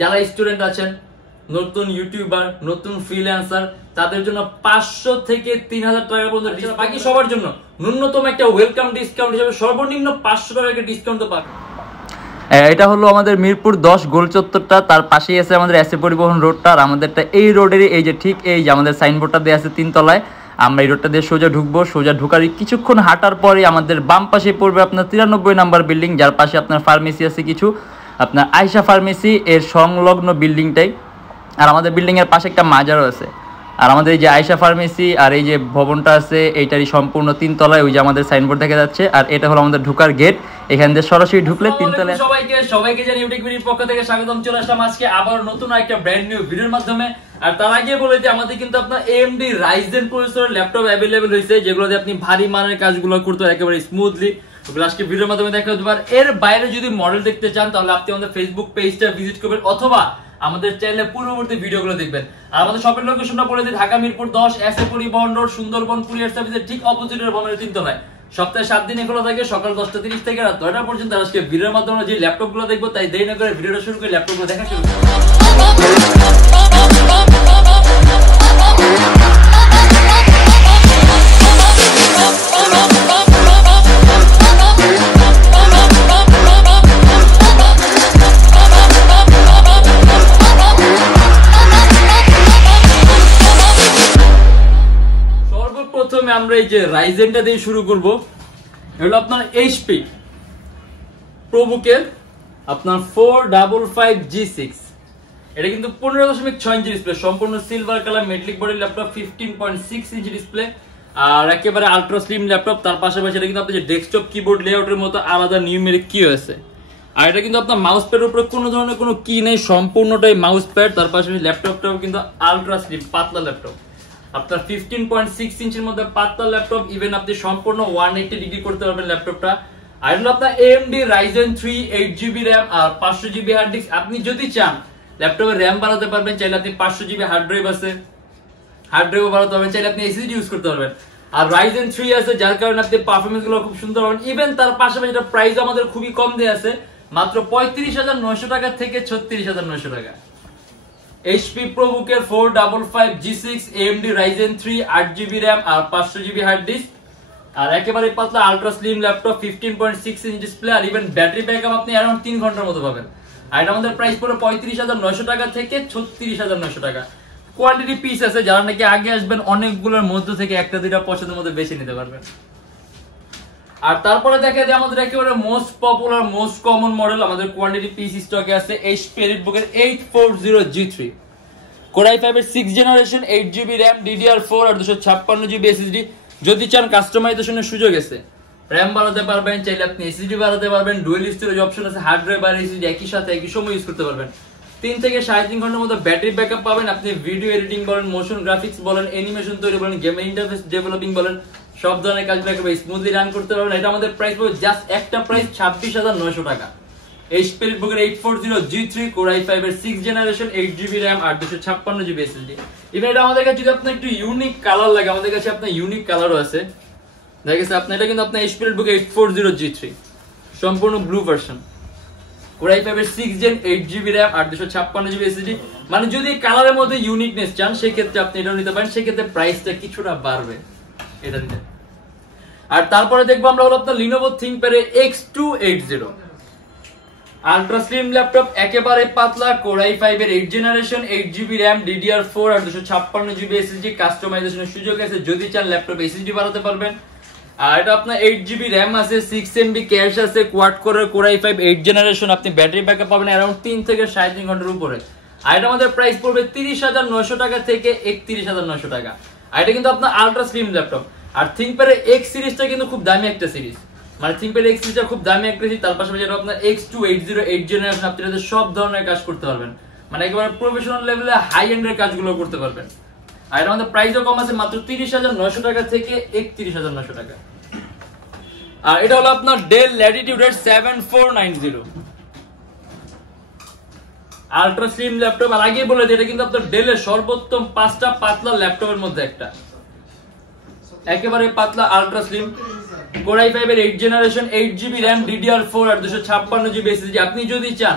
যারা স্টুডেন্ট আছেন, নতুন ইউটিউবার, নতুন ফ্রিল্যান্সার, তাদের জন্য 500 থেকে 3000 টাকা পর্যন্ত, বাকি সবার জন্য ন্যূনতম একটা ওয়েলকাম ডিসকাউন্ট হিসেবে সর্বনিম্ন 500 টাকা ডিসকাউন্ট পাবেন। এটা হলো আমাদের মিরপুর 10 গোল চত্বরটা, তার পাশেই আছে আমাদের এসএ পরিবহন রোডটা। আর আমাদেরটা এই রোডেরই এই যে ঠিক এই যে আমাদের সাইনবোর্ডটা দেওয়া আছে 3 তলায়, আমরা এই রোডটা দিয়ে সোজা ঢুকবো। সোজা ঢুকার কিছুক্ষণ হাঁটার পরে আমাদের বাম পাশে পড়বে আপনার 93 নাম্বার বিল্ডিং, যার পাশে আপনার ফার্মেসি আছে কিছু, আপনার আয়শা ফার্মেসি এর সংলগ্ন বিল্ডিংটাই। আর আমাদের বিল্ডিংয়ের পাশে একটা মাজারও আছে। আর আমাদের এই যে আয়শা ফার্মেসি আর এই যে ভবনটা আছে এইটারই সম্পূর্ণ 3 তলায়, ওই যে আমাদের সাইনবোর্ড দেখা যাচ্ছে। আর এটা হলো আমাদের ঢোকার গেট, এখান দিয়ে সরাসরি ঢুকলে 3 তলায়। সবাইকে জানি ইউটিউবের পক্ষ থেকে স্বাগতম। চলে আসলাম আজকে আবার নতুন একটা ব্র্যান্ড নিউ ভিডিওর মাধ্যমে। আর তার আগে বলে যে আমাদের কিন্তু আপনার AMD Ryzen প্রসেসরের ল্যাপটপ अवेलेबल হয়েছে, যেগুলো দিয়ে আপনি ভারী মানের কাজগুলো করতে পারেন একেবারে স্মুথলি। ওগুলো আজকে ভিডিওর মাধ্যমে দেখা হতে পারে। এর বাইরে যদি মডেল দেখতে চান তাহলে আপনি আমাদের ফেসবুক পেজটা ভিজিট করবেন অথবা আমাদের চ্যানেলে পূর্ববর্তী ভিডিওগুলো দেখবেন। আর আমাদের শপের লোকেশনটা বলে দিই, ঢাকা মিরপুর 10 এসএ পরিবহন রোড, সুন্দরবন কুরিয়ার সার্ভিসের ঠিক অপোজিটের ভবনের 3 তলায়। সপ্তাহে 7 দিন খোলা থাকে, সকাল 10:30 থেকে রাত 9টা পর্যন্ত। আজকে ভিডিওর মাধ্যমে যে ল্যাপটপগুলো দেখবো, তাই দেরি না করে ভিডিওটা শুরু করে ল্যাপটপগুলো দেখা শুরু করি। প্রথমে আমরা এই যে রাইজেনটা দিয়ে শুরু করব। এগুলো আপনার HP প্রোবুকের আপনার 455G6, এটা কিন্তু 15.6 ইঞ্চি ডিসপ্লে, সম্পূর্ণ silver colour metallic body laptop, 15.6 inch display আর একেবারে আলট্রা স্লিম ল্যাপটপ। তার পাশাপাশি এটা কিন্তু আপনার যে ডেস্কটপ কিবোর্ড লেআউটের মতো আলাদা নিউমেরিক কি আছে। আর এটা কিন্তু আপনার মাউস প্যাডের উপরে কোনো ধরনের কোনো কি নেই, সম্পূর্ণটাই মাউস প্যাড। তার পাশাপাশি ল্যাপটপটাও কিন্তু আলট্রা স্লিম পাতলা ল্যাপটপ, আপনার 15.6 ইঞ্চির মধ্যে পাতলা ল্যাপটপ। ইভেন আপনি সম্পূর্ণ 180 ডিগ্রি করতে পারবেন ল্যাপটপটা। আর হলো আপনার AMD Ryzen 3 8GB RAM আর 500GB হার্ড ডিস্ক। আপনি যদি চান ল্যাপটপের RAM বাড়াতে পারবেন, চাইলে আপনি 500GB হার্ড ড্রাইভ আছে, হার্ড ড্রাইভও বাড়াতে পারবেন, চাইলে আপনি SSD ইউজ করতে পারবেন। আর Ryzen 3 আছে, যার কারণে আপনি পারফরম্যান্স গুলো খুব সুন্দর পাবেন। ইভেন তার পাশাপাশি এটা প্রাইস আমাদের খুবই কম দেয়া আছে, মাত্র 35,900 টাকা থেকে 36,900 টাকা। HP ProBook 455G6 AMD Ryzen 3 8GB RAM আর 500GB হার্ড ডিস্ক। আর একেবারে পাতলা ultra slim laptop, 15.6 inch display. আর ইভেন ব্যাটারি ব্যাকআপ আপনি अराउंड 3 ঘন্টার মতো পাবেন। আর এটা আমাদের প্রাইস পড়ে 35,900 টাকা থেকে 36,900 টাকা। কোয়ান্টিটি পিস আছে, যারা নাকি আগে আসবেন অনেকগুলোর মধ্যে থেকে একটা দুইটা পছন্দের মধ্যে বেছে নিতে পারবেন। আর তারপরে দেখা যায় আমাদের একেবারে most popular most common model, আমাদের কোয়ান্টিটি পিস স্টকে আছে HP ProBook 840G3 Core i5 এর 6th generation, 8GB RAM DDR4 আর 256GB SSD। যদি চান কাস্টমাইজেশনের সুযোগ আছে, RAM বাড়াতে পারবেন, চাইলে আপনি SSD বাড়াতে পারবেন, ডুয়াল স্টোরেজ অপশন আছে, হার্ড ড্রাইভ আর SSD একই সাথে একই সময় ইউজ করতে পারবেন। 3 থেকে 3.5 ঘন্টার মতো ব্যাটারি ব্যাকআপ পাবেন। আপনি ভিডিও এডিটিং বলেন, মোশন গ্রাফিক্স বলেন, অ্যানিমেশন তৈরি বলেন, গেম ইন্টারফেস ডেভেলপিং বলেন, সব ধরনের কাজগুলো একেবারে স্মুথলি রান করতে পারবেন। এটা আমাদের প্রাইস পড়বে জাস্ট একটা প্রাইস 26,900 টাকা। HP ProBook 840G3 Core i5 এর 6th জেনারেশন, 8GB RAM আর 256GB SSD। ইভেন এটা আমাদের কাছে যদি আপনার একটু ইউনিক কালার লাগে, আমাদের কাছে আপনার ইউনিক কালারও আছে। দেখা গেছে আপনার এটা কিন্তু আপনার HP ProBook 840G3 সম্পূর্ণ ব্লু ভার্সন, Core i5 এর 6th জেন, 8GB RAM আর 256GB SSD। মানে যদি কালারের মধ্যে ইউনিকনেস চান সেক্ষেত্রে আপনি এটাও নিতে পারেন, সেক্ষেত্রে প্রাইসটা কিছুটা বাড়বে এটা নিতে। আর তারপরে দেখবো আমরা হলো আপনার Lenovo ThinkPad X280 ultra slim laptop, একেবারে পাতলা, Core i5 এর 8th generation, 8GB RAM DDR4 আর 256GB SSD। কাস্টমাইজেশনের সুযোগ আছে, যদি চান ল্যাপটপ SSD বাড়াতে পারবেন। আর এটা আপনার 8GB RAM আছে, 6MB ক্যাশ আছে, কোয়াড কোরের Core i5 8th জেনারেশন। আপনি ব্যাটারি ব্যাকআপ পাবেন अराउंड 3 থেকে 3.5 ঘন্টার উপরে। আর এটা আমাদের প্রাইস পড়বে 30,900 টাকা থেকে 31,900 টাকা। আর এটা কিন্তু আপনার আলট্রা স্লিম ল্যাপটপ। আর ThinkPad X সিরিজটা কিন্তু খুব দামি একটা সিরিজ, মানে ThinkPad X সিরিজটা খুব দামি একটা সিরিজ। তার পাশাপাশি এটা আপনার X280 8th জেনারেশন, আপনি এটাতে সব ধরনের কাজ করতে পারবেন, মানে একেবারে প্রফেশনাল লেভেলে হাই এন্ডের কাজগুলো করতে পারবেন। আর এটা আমাদের প্রাইসও কম আছে, মাত্র 30,900 টাকা থেকে 31,900 টাকা। আর এটা হলো আপনার Dell Latitude 7490 ultra slim laptop. আর আগে বলে দিই, এটা কিন্তু আপনার ডেলের সর্বোত্তম 5টা পাতলা ল্যাপটপের মধ্যে একটা, একেবারে পাতলা আলট্রা স্লিম, Core i5 এর 8th generation, 8GB RAM DDR4 আর 256GB SSD। আপনি যদি চান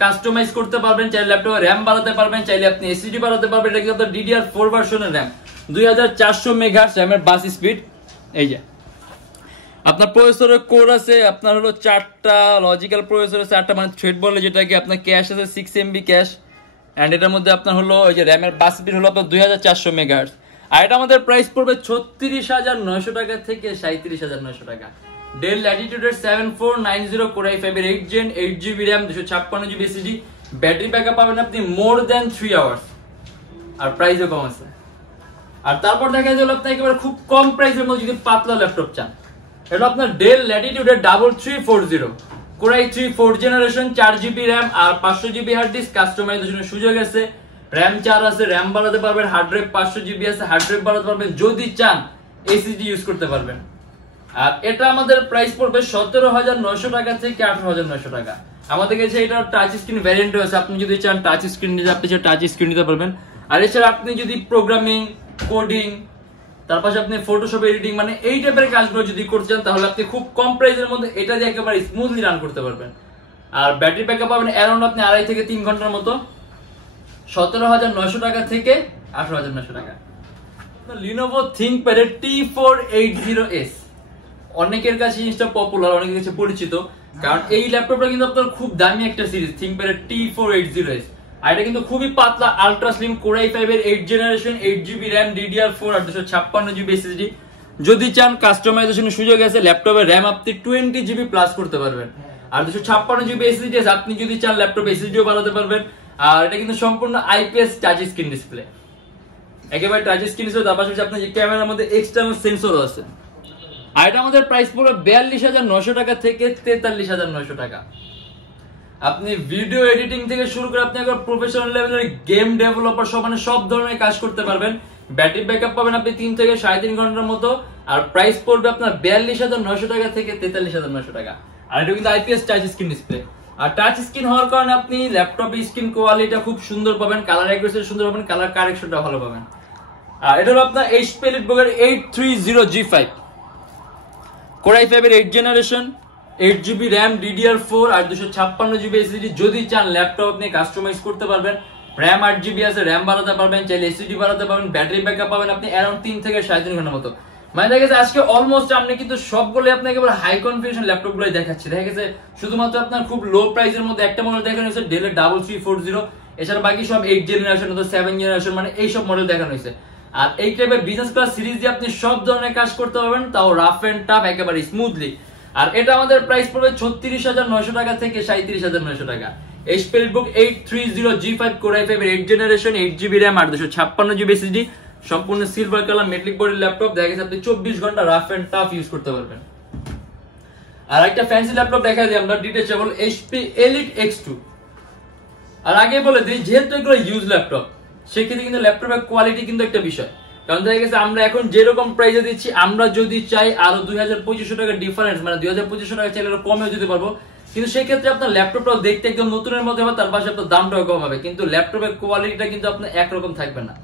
কাস্টমাইজ করতে পারবেন, চাইলে ল্যাপটপে র্যাম বাড়াতে পারবেন, চাইলে আপনি এসএসডি বাড়াতে পারবেন। এটা কিন্তু আপনার DDR4 ভার্সনের র্যাম, 2400 মেগাহার্টজ র্যামের বাস স্পিড। এই যে আপনার প্রসেসরের কোর আছে আপনার হলো 4টা লজিক্যাল প্রসেসর আছে, 8টা মানে থ্রেড বলে যেটাকে, আপনার ক্যাশ আছে 6 MB ক্যাশ, এন্ড এটার মধ্যে আপনার হলো ওই যে র্যামের বাস স্পিড হলো আপনার 2400 মেগাহার্টজ। আর এটা আমাদের প্রাইস পড়বে 36900 টাকা থেকে 37900 টাকা। ডেল ল্যাটিটিউডের 7490 কোর i5 এর 8 gen 8GB RAM 256GB SSD, battery backup পাবেন আপনি মোর দ্যান 3 আওয়ার্স, আর প্রাইসও কম আছে। আর তারপর দেখা গেল আপনি একেবারে খুব কম প্রাইসের মধ্যে যদি পাতলা ল্যাপটপ চান, এটা আপনার ডেল ল্যাটিটিউডের 3340 core i3 4th generation, 4GB RAM আর 500GB হার্ড ডিস্ক, কাস্টমাইজেশনের সুযোগ আছে, র্যাম 4 আছে, র্যাম বাড়াতে পারবেন, হার্ড ড্রাইভ 500GB আছে, হার্ড ড্রাইভ বাড়াতে পারবেন, যদি চান এসএসডি ইউজ করতে পারবেন। আর এটা আমাদের প্রাইস পড়বে 17900 টাকা থেকে 18900 টাকা। আমাদের কাছে এটা টাচ স্ক্রিন ভ্যারিয়েন্টও আছে, আপনি যদি চান টাচ স্ক্রিন নিতে, আপনি টাচ স্ক্রিন নিতে পারবেন। আর এছাড়া আপনি যদি প্রোগ্রামিং, কোডিং, তার পাশে আপনি ফটোশপ এডিটিং মানে এই টাইপের কাজগুলো যদি করতে চান, তাহলে আপনি খুব কম প্রাইসের মধ্যে এটা দিয়ে একেবারে স্মুথলি রান করতে পারবেন। আর ব্যাটারি ব্যাকআপ পাবেন অ্যারাউন্ড আপনি 2.5 থেকে 3 ঘন্টার মতো, 17900 টাকা থেকে 18900 টাকা। লিনোভো থিংকপ্যাড T480S, অনেকের কাছে জিনিসটা পপুলার, অনেকের কাছে পরিচিত, কারণ এই ল্যাপটপটা কিন্তু আপনার খুব দামি একটা সিরিজ, থিংকপ্যাড T480S। আর এটা কিন্তু খুবই পাতলা, আলট্রা স্লিম, কোর i5 এর 8th generation, 8GB RAM, DDR4 আর 256GB SSD। যদি চান কাস্টমাইজেশনের সুযোগ আছে, ল্যাপটপের র্যাম আপনি 20GB প্লাস করতে পারবেন, আর 256GB SSD আছে, আপনি যদি চান ল্যাপটপে এসএসডিও বানাতে পারবেন। আর এটা কিন্তু সম্পূর্ণ IPS টাচ স্ক্রিন ডিসপ্লে, একেবারে টাচ স্ক্রিন ডিসপ্লে, তার পাশাপাশি আপনার যে ক্যামেরার মধ্যে এক্সটার্নাল সেন্সরও আছে। আর এটা আমাদের প্রাইস পড়বে 42900 টাকা থেকে 43900 টাকা। আপনি ভিডিও এডিটিং থেকে শুরু করে আপনি একবার প্রফেশনাল লেভেলের গেম ডেভেলপার সব মানে সব ধরনের কাজ করতে পারবেন। ব্যাটারি ব্যাকআপ পাবেন আপনি 3 থেকে 3.5 ঘন্টার মতো। আর প্রাইস পড়বে আপনার 42900 টাকা থেকে 43900 টাকা। আর এটা কিন্তু IPS টাচ স্ক্রিন ডিসপ্লে, আর টাচ স্ক্রিন হওয়ার কারণে আপনি ল্যাপটপে স্ক্রিন কোয়ালিটিটা খুব সুন্দর পাবেন, কালার অ্যাকুরেসি সুন্দর পাবেন, কালার কারেকশনটা ভালো পাবেন। আর এটা হলো আপনার HP EliteBook 830G5 core i5 এর 8th generation, 8GB RAM, DDR4 আর 256GB SSD। যদি চান ল্যাপটপ আপনি কাস্টমাইজ করতে পারবেন, র্যাম 8GB আছে, র্যাম বাড়াতে পারবেন, চাইলে এসএসডি বাড়াতে পারবেন, ব্যাটারি ব্যাকআপ পাবেন আপনি অ্যারাউন্ড 3 থেকে 3.5 ঘন্টার মতো। মানে দেখা গেছে আজকে অলমোস্ট আপনি কিন্তু সবগুলো আপনাকে একেবারে হাই কনফিগারেশন ল্যাপটপগুলোই দেখাচ্ছি। দেখা গেছে শুধুমাত্র আপনার খুব লো প্রাইসের মধ্যে একটা মডেল দেখানো হয়েছে ডেলের 3340, এছাড়া বাকি সব 8th জেনারেশন অথবা 7th জেনারেশন মানে এই সব মডেল দেখানো হয়েছে। আর এই টাইপের বিজনেস ক্লাস সিরিজ দিয়ে আপনি সব ধরনের কাজ করতে পারবেন, তাও রাফ এন্ড টাফ একেবারে স্মুথলি। আর এটা আমাদের প্রাইস পড়বে 36900 টাকা থেকে 37900 টাকা। HP EliteBook 830G5 core i5 এর 8th জেনারেশন, 8GB র্যাম আর 256GB SSD, সম্পূর্ণ সিলভার কালার মেটালিক বডির ল্যাপটপ। দেখা গেছে আপনি 24 ঘন্টা রাফ এন্ড টাফ ইউজ করতে পারবেন। আর একটা ফ্যান্সি ল্যাপটপ দেখাই দিই আমরা, Youtechbd HP Elite X2। আর আগে বলে দিই, যেহেতু এগুলো ইউজ ল্যাপটপ, সেক্ষেত্রে কিন্তু ল্যাপটপের কোয়ালিটি কিন্তু একটা বিষয়। কারণ দেখা গেছে আমরা এখন যেরকম প্রাইসে দিচ্ছি, আমরা যদি চাই আরো 2500 টাকা ডিফারেন্স, মানে 2500 টাকা চাইলে আরো কমেও দিতে পারবো, কিন্তু সেক্ষেত্রে আপনার ল্যাপটপটাও দেখতে একদম নতুনের মধ্যে হবে, তার পাশে আপনার দামটাও কম হবে, কিন্তু ল্যাপটপের কোয়ালিটিটা কিন্তু আপনার একরকম থাকবে না।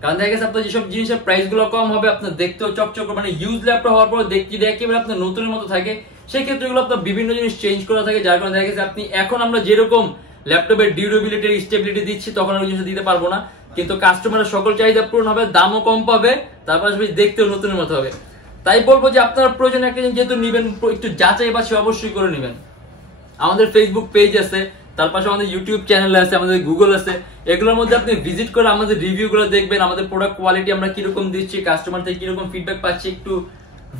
কারণ দেখা গেছে আপনার যেসব জিনিসের প্রাইস গুলো কম হবে, আপনার দেখতেও চকচক, মানে ইউজ ল্যাপটপ হওয়ার পর দেখতে একেবারে আপনার নতুনের মতো থাকে, সেক্ষেত্রে এগুলো আপনার বিভিন্ন জিনিস চেঞ্জ করা থাকে, যার কারণে দেখা গেছে আপনি এখন আমরা যেরকম ল্যাপটপের ডিউরেবিলিটি, স্টেবিলিটি দিচ্ছি, তখন ওই জিনিসটা দিতে পারবো না, কিন্তু কাস্টমারের সকল চাহিদা পূরণ হবে, দামও কম পাবে, তার পাশাপাশি দেখতেও নতুনের মতো হবে। তাই বলবো যে আপনার প্রয়োজন একটা জিনিস যেহেতু নিবেন, একটু যাচাই বাছাই অবশ্যই করে নেবেন। আমাদের ফেসবুক পেজ আছে, তার পাশে আমাদের ইউটিউব চ্যানেল আছে, আমাদের গুগল আছে, এগুলোর মধ্যে আপনি ভিজিট করে আমাদের রিভিউ গুলো দেখবেন, আমাদের প্রোডাক্ট কোয়ালিটি আমরা কিরকম দিচ্ছি, কাস্টমার থেকে কিরকম ফিডব্যাক পাচ্ছি, একটু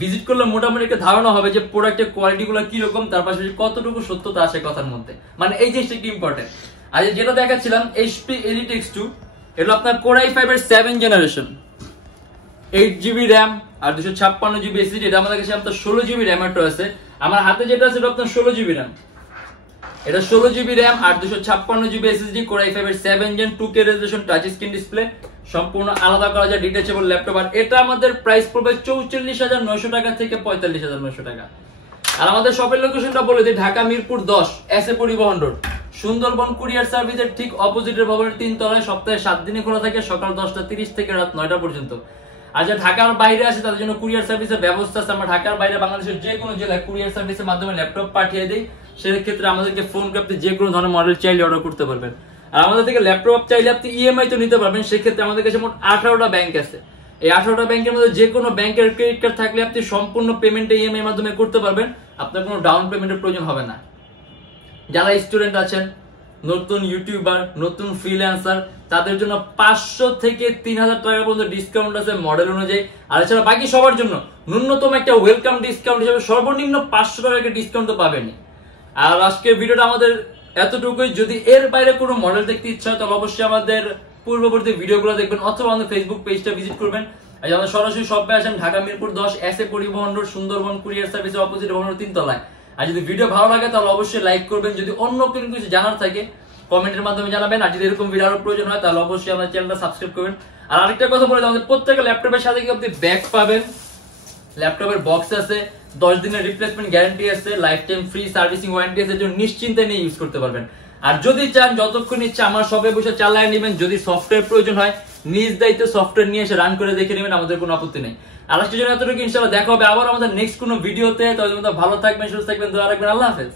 ভিজিট করলে মোটামুটি একটা ধারণা হবে যে প্রোডাক্টের কোয়ালিটি গুলো কিরকম, তার পাশাপাশি কতটুকু সত্যতা আসে কথার মধ্যে, মানে এই জিনিসটা একটু ইম্পর্টেন্ট। আর যেটা দেখাচ্ছিলাম HP Elite X2, এটা আপনার কোর i5 এর 7th জেনারেশন, 8GB র্যাম আর 256GB SSD। এটা আমাদের কাছে আপনার 16GB র্যাম আছে, আমার হাতে যেটা আছে এটা আপনার 16GB র্যাম, এটা 16GB র্যাম আর 256GB SSD, কোর i5 এর 7th gen, 2K resolution touch screen display, সম্পূর্ণ আলাদা করা যায় ডিটাচেবল ল্যাপটপ। আর এটা আমাদের প্রাইস পড়বে 44900 টাকা থেকে 45900 টাকা। আর আমাদের শপের লোকেশনটা বলে দিই, ঢাকা মিরপুর 10 এসএ পরিবহন রোড, সুন্দরবন কুরিয়ার সার্ভিসের ঠিক অপোজিটের ভবনের 3 তলায়। সপ্তাহে 7 দিনে খোলা থাকে, সকাল 10:30 থেকে রাত 9টা পর্যন্ত। আর যারা ঢাকার বাইরে আছে তাদের জন্য কুরিয়ার সার্ভিসের ব্যবস্থা আছে। আমরা ঢাকার বাইরে বাংলাদেশের যে কোনো জেলায় কুরিয়ার সার্ভিসের মাধ্যমে ল্যাপটপ পাঠিয়ে দিই, সেক্ষেত্রে আমাদেরকে ফোন করে আপনি যে কোনো ধরনের মডেল চাইলে অর্ডার করতে পারবেন। আর আমাদের থেকে ল্যাপটপ চাইলে আপনি ইএমআই তো নিতে পারবেন। সেক্ষেত্রে আমাদের কাছে মোট 18টা ব্যাংক আছে। এই 18টা ব্যাংকের মধ্যে যে কোনো ব্যাংকের ক্রেডিট কার্ড থাকলে আপনি সম্পূর্ণ পেমেন্ট ইএমআই এর মাধ্যমে করতে পারবেন, আপনার কোনো ডাউন পেমেন্টের প্রয়োজন হবে না। যারা স্টুডেন্ট আছেন, নতুন ইউটিউবার, নতুন ফ্রিল্যান্সার, তাদের জন্য 500 থেকে 3000 টাকা পর্যন্ত ডিসকাউন্ট আছে মডেল অনুযায়ী। আর এছাড়া বাকি সবার জন্য ন্যূনতম একটা ওয়েলকাম ডিসকাউন্ট হিসেবে সর্বনিম্ন 500 টাকা ডিসকাউন্ট তো পাবেনই। আর আজকের ভিডিওটা আমাদের এতটুকুই। যদি এর বাইরে কোনো মডেল দেখতে ইচ্ছা হয় তাহলে অবশ্যই আমাদের পূর্ববর্তী ভিডিওগুলো দেখবেন অথবা আমাদের ফেসবুক পেজটা ভিজিট করবেন। আর আমাদের সরাসরি শপে আসেন ঢাকা মিরপুর 10 এসএ পরিবহন রোড, সুন্দরবন কুরিয়ার সার্ভিসের অপোজিট ভবনের 3 তলায়। আর যদি ভিডিও ভালো লাগে তাহলে অবশ্যই লাইক করবেন। যদি অন্য কোনো কিছু জানার থাকে কমেন্টের মাধ্যমে জানাবেন। আর যদি এরকম ভিডিও আরো প্রয়োজন হয় তাহলে অবশ্যই আমাদের চ্যানেলটা সাবস্ক্রাইব করবেন। আর আরেকটা কথা বলে আমাদের প্রত্যেকটা ল্যাপটপের সাথে আপনি ব্যাগ পাবেন, ল্যাপটপের বক্স আছে, 10 দিনের রিপ্লেসমেন্ট গ্যারান্টি আছে, life time free servicing warranty আছে, যেন নিশ্চিন্তে নিয়ে ইউজ করতে পারবেন। আর যদি চান যতক্ষণ ইচ্ছা আমার শপে বসে চালায় নেবেন। যদি সফটওয়্যার প্রয়োজন হয় নিজ দায়িত্বে সফটওয়্যার নিয়ে এসে রান করে দেখে নেবেন, আমাদের কোনো আপত্তি নেই। আর আজকের জন্য এতটুকু, ইনশাআল্লাহ দেখা হবে আবার আমাদের নেক্সট কোনো ভিডিওতে। ততদিন ভালো থাকবেন, সুস্থ থাকবেন, দোয়া রাখবেন। আল্লাহ হাফেজ।